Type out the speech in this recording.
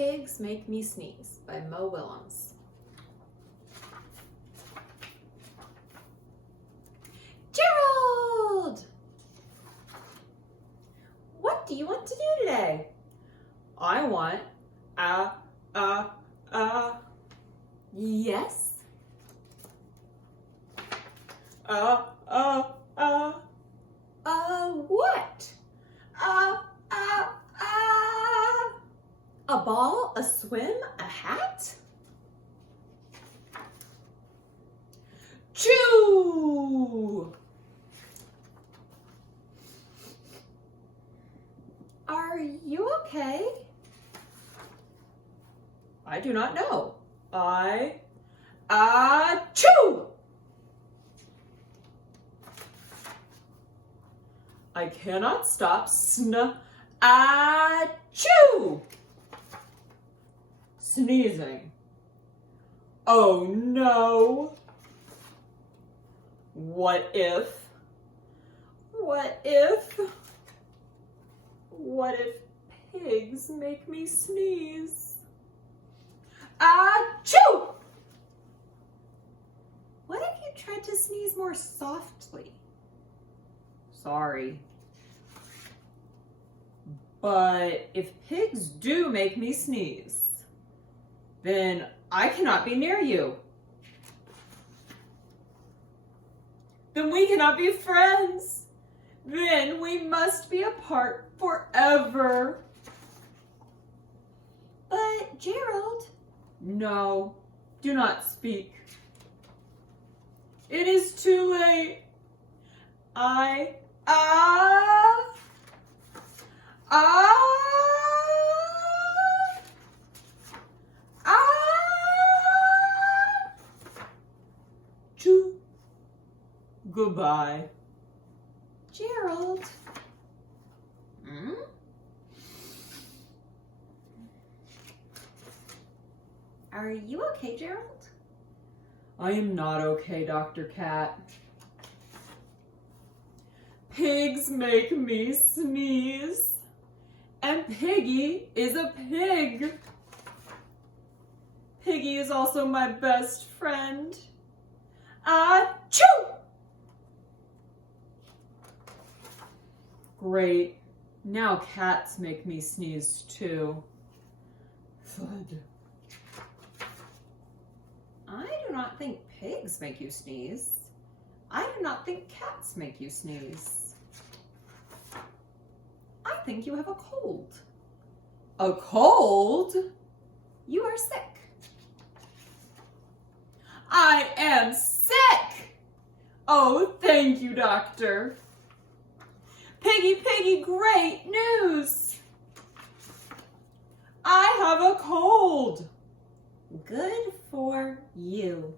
Pigs Make Me Sneeze by Willems. Gerald! What do you want to do today? I want yes? What? A ball, a swim, a hat? Choo! Are you okay? I do not know. Choo! I cannot stop choo! Sneezing. Oh no. What if pigs make me sneeze? Achoo! What if you tried to sneeze more softly? Sorry. But if pigs do make me sneeze, then I cannot be near you. Then we cannot be friends. Then we must be apart forever. But Gerald. No, do not speak. It is too late. Choo. Goodbye. Gerald. Are you okay, Gerald? I am not okay, Dr. Cat. Pigs make me sneeze, and Piggy is a pig. Piggy is also my best friend. Achoo! Great. Now cats make me sneeze too. Thud. I do not think pigs make you sneeze. I do not think cats make you sneeze. I think you have a cold. A cold? You are sick. I am sick! Oh, thank you, doctor. Piggy, great news! I have a cold. Good for you.